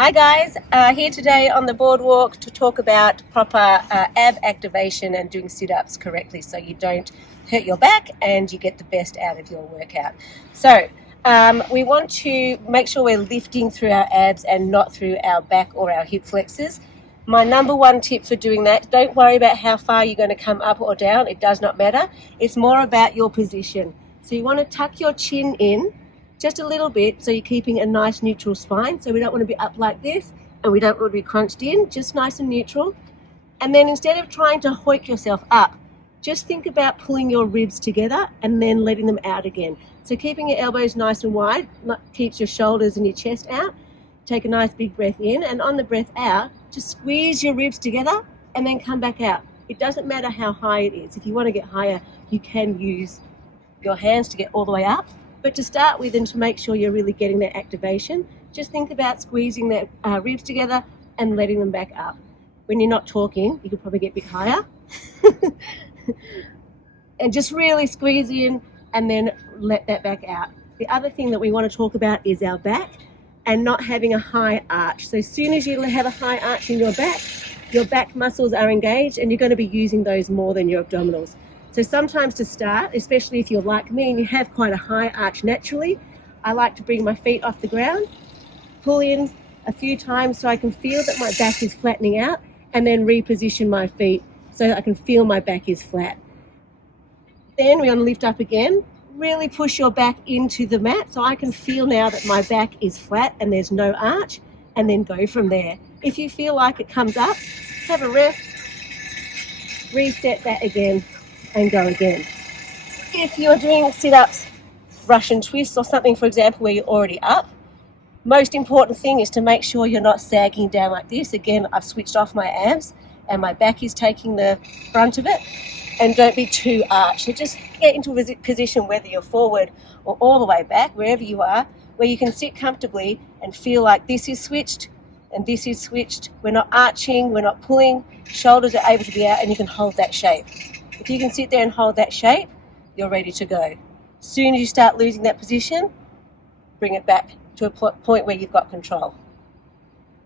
Hi guys, here today on the boardwalk to talk about proper ab activation and doing sit-ups correctly so you don't hurt your back and you get the best out of your workout. So we want to make sure we're lifting through our abs and not through our back or our hip flexors. My number one tip for doing that, don't worry about how far you're going to come up or down, it does not matter. It's more about your position. So you want to tuck your chin in just a little bit so you're keeping a nice neutral spine. So we don't want to be up like this and we don't want to be crunched in, just nice and neutral. And then instead of trying to hoik yourself up, just think about pulling your ribs together and then letting them out again. So keeping your elbows nice and wide keeps your shoulders and your chest out. Take a nice big breath in, and on the breath out, just squeeze your ribs together and then come back out. It doesn't matter how high it is. If you want to get higher, you can use your hands to get all the way up. But to start with and to make sure you're really getting that activation, just think about squeezing the ribs together and letting them back up. When you're not talking, you could probably get a bit higher. And just really squeeze in and then let that back out. The other thing that we want to talk about is our back and not having a high arch. So as soon as you have a high arch in your back muscles are engaged and you're going to be using those more than your abdominals. So sometimes to start, especially if you're like me and you have quite a high arch naturally, I like to bring my feet off the ground, pull in a few times so I can feel that my back is flattening out, and then reposition my feet so that I can feel my back is flat. Then we're going to lift up again, really push your back into the mat so I can feel now that my back is flat and there's no arch, and then go from there. If you feel like it comes up, have a rest, reset that again, and go again. If you're doing sit-ups, Russian twists or something, for example, where you're already up, most important thing is to make sure you're not sagging down like this. Again, I've switched off my abs and my back is taking the brunt of it, and don't be too arched. So just get into a position, whether you're forward or all the way back, wherever you are, where you can sit comfortably and feel like this is switched and this is switched. We're not arching, we're not pulling, shoulders are able to be out, and you can hold that shape. If you can sit there and hold that shape, you're ready to go. As soon as you start losing that position, bring it back to a point where you've got control.